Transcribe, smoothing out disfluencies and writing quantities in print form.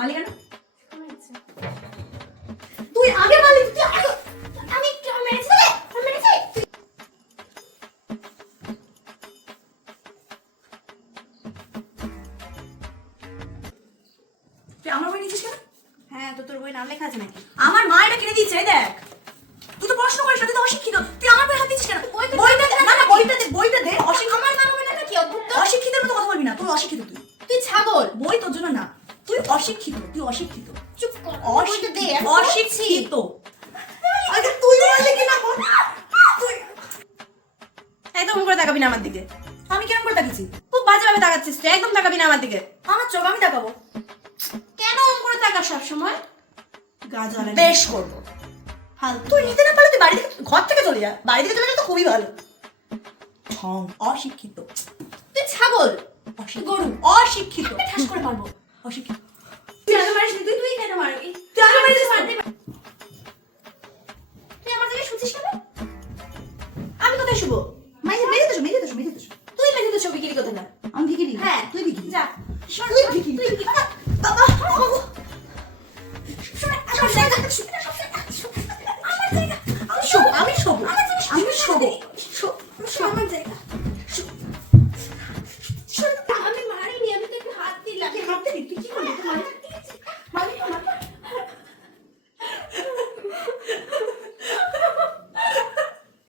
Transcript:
মারলি কেন? তুই আগে মারলি, তুই আগে। আমি মেরেছি তোকে, আমি মেরেছি। তুই আমার বই নিয়েছিস কেন? হ্যাঁ তো তোর বই নাম লেখা আছে নাকি? আমার মা এটা কিনে দিয়েছে, এই দেখ। তুই তো পড়াশোনা করিস না, তুই তো অশিক্ষিত। তুই আমার বই হাত দিচ্ছিস কেন? বইটা দে, না না বইটা দে, বইটা দে। আমার নাম হবে না কি অদ্ভুত তো? অশিক্ষিতের মতো কথা বলবি না, তুই অশিক্ষিত তুই। তুই ছাগল। বই তোর জন্য না, তুই অশিক্ষিত, তুই অশিক্ষিত। চুপ কর। বইটা দে, আমি অশিক্ষিত। আগে তুই বললি কি না বল। তুই একদম করে তাকাবি না আমার দিকে। আমি কেন করে তাকিয়েছি? খুব বাজেভাবে তাকাচ্ছিস তুই, একদম তাকাবি না আমার দিকে। আমার চোখ আমি তাকাবো? কেন ওম করে তাকাস সব সময়? গা জ্বলে। বেশ করবো। ফালতু। তুই নিতে না পারলে তুই বাড়ি থেকে, ঘর থেকে চলে যা। বাড়ি থেকে চলে গেলে তো খুবই ভালো। ঠং, অশিক্ষিত। তুই ছাগল। গরু, অশিক্ষিত। ঠাস করে মারবো। অশিক্ষিত। তুই আগে মারিস নি, তুই কেন মারবি? তুই আগে মারিস তো। তুই আমার দিকে শুছিস কেন? আমি কোথায় শুবো? মেরে দোষ। তুই মেঝে তো ছবি কিরি কোথায় না? আমি ভিখিরি। হ্যাঁ তুই ভিখিরি। যা। তুই ভিখিরি। বাবা, বাবা গো। শোন,